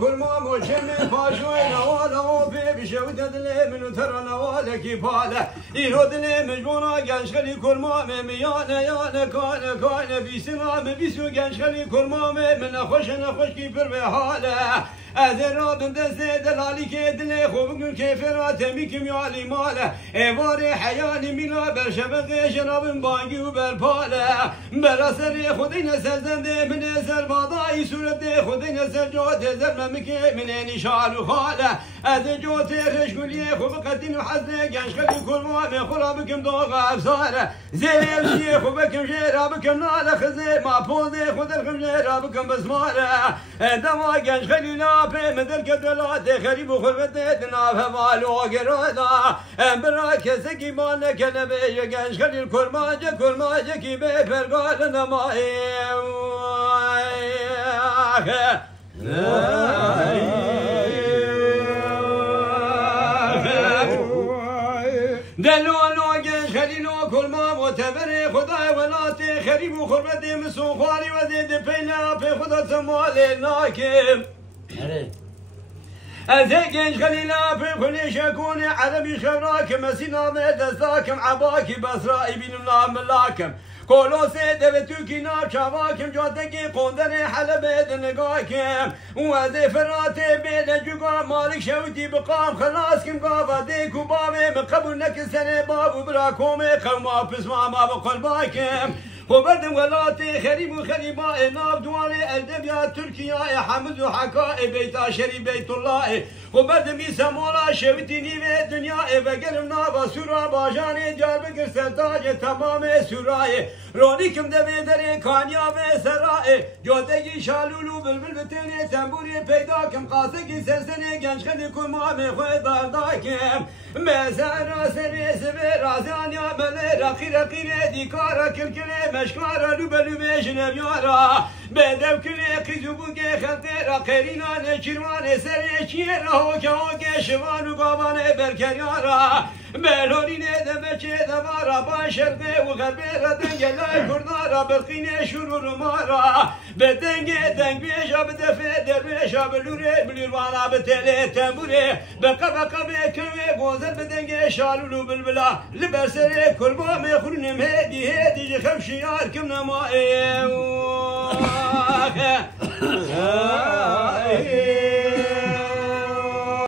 كل ما مجمع فاشوين وانا في بشوت دلي من ترى نوالك يفاله يرد لي مجبورة قاش خلي كل ما ميانا يانا كان في سلام بيسو قاش خلي كل ما من اخوش كيف بحاله أذرا بندزة دلالي كدلي خوبكم كيف راتميكم يالي ماله إبارة حياني ملا برشبق جناب بانجي وبالباله براسري خدي نسل زنده من نسل باضاي سورة خدي نسل جوت زر ممكي من نشال وخاله أذ جوت رشقولي خوبقتين وحزنه قنش خلي كل ما من خرابكم دوغ أبصاره زي الشي خوبكم جرابكم نال خزي ما بوزي خد الخم جرابكم بسماره دما قنش خلي لا مدر كدلات خريب وخربت ناف مالو قرادا برا كسكي مان كنبي قنش خلي كرماجه كي بفرقال نماي دلولو قنش خلي كل ما معتبر خداي ولاتي خريب وخربت مسوخاري وزيد بينا في خدا سمال ناكم أزيجنش خلينا في كل شكون عربي شراك مسينا مدزاكم عباكي بسرائي بيننا ملاكم كولو سيد بتوكي ناب شباكم جوتكي قندن حلب دنقاكم وذي فراتي بين جوكا مالك شوتي بقام خلاصكم قافا ديكو بابي من قبل نك سنة بابو براكومي قوما بسما ما بقل باكم وبردم ولاتي خريب وخريباء ناف دوالي الدبيا تركيا حمد وحكاء بيتا شري بيت الله وبردم يسمولا شوتي نيوه دنيا بقلم نافا سورا باجاني ديار بكر سلطاج تمام سوراي رونيكم دبي دري كانيا بسرائي جوتكي شالولو بلبل بتني تنبوري بيداكم قاسكي سلسني جنش خلي كل ما مخوي دارداكم مزارا سري سبي رازانيا ملي رقي ديكارا كلكلي مشكارا لبلو جنبيارا بدو كلي قيزوبوكي خلطيرا قرينا نشيروان سري شيرا هوكا شوانو قابان بركريارا ملوني ندمشي دمارا باشرقي وغربي ردنجلاي كردارا برقيني شرور مارا بدنجي دنج بيشا بدفي درويشا بلوري بلوروانا بتلي تنبوري بقى بكوي بوزر بدنجي شالولو بالبلا لبرسري كل ما مخرنم هدي خمشيار كم نمائي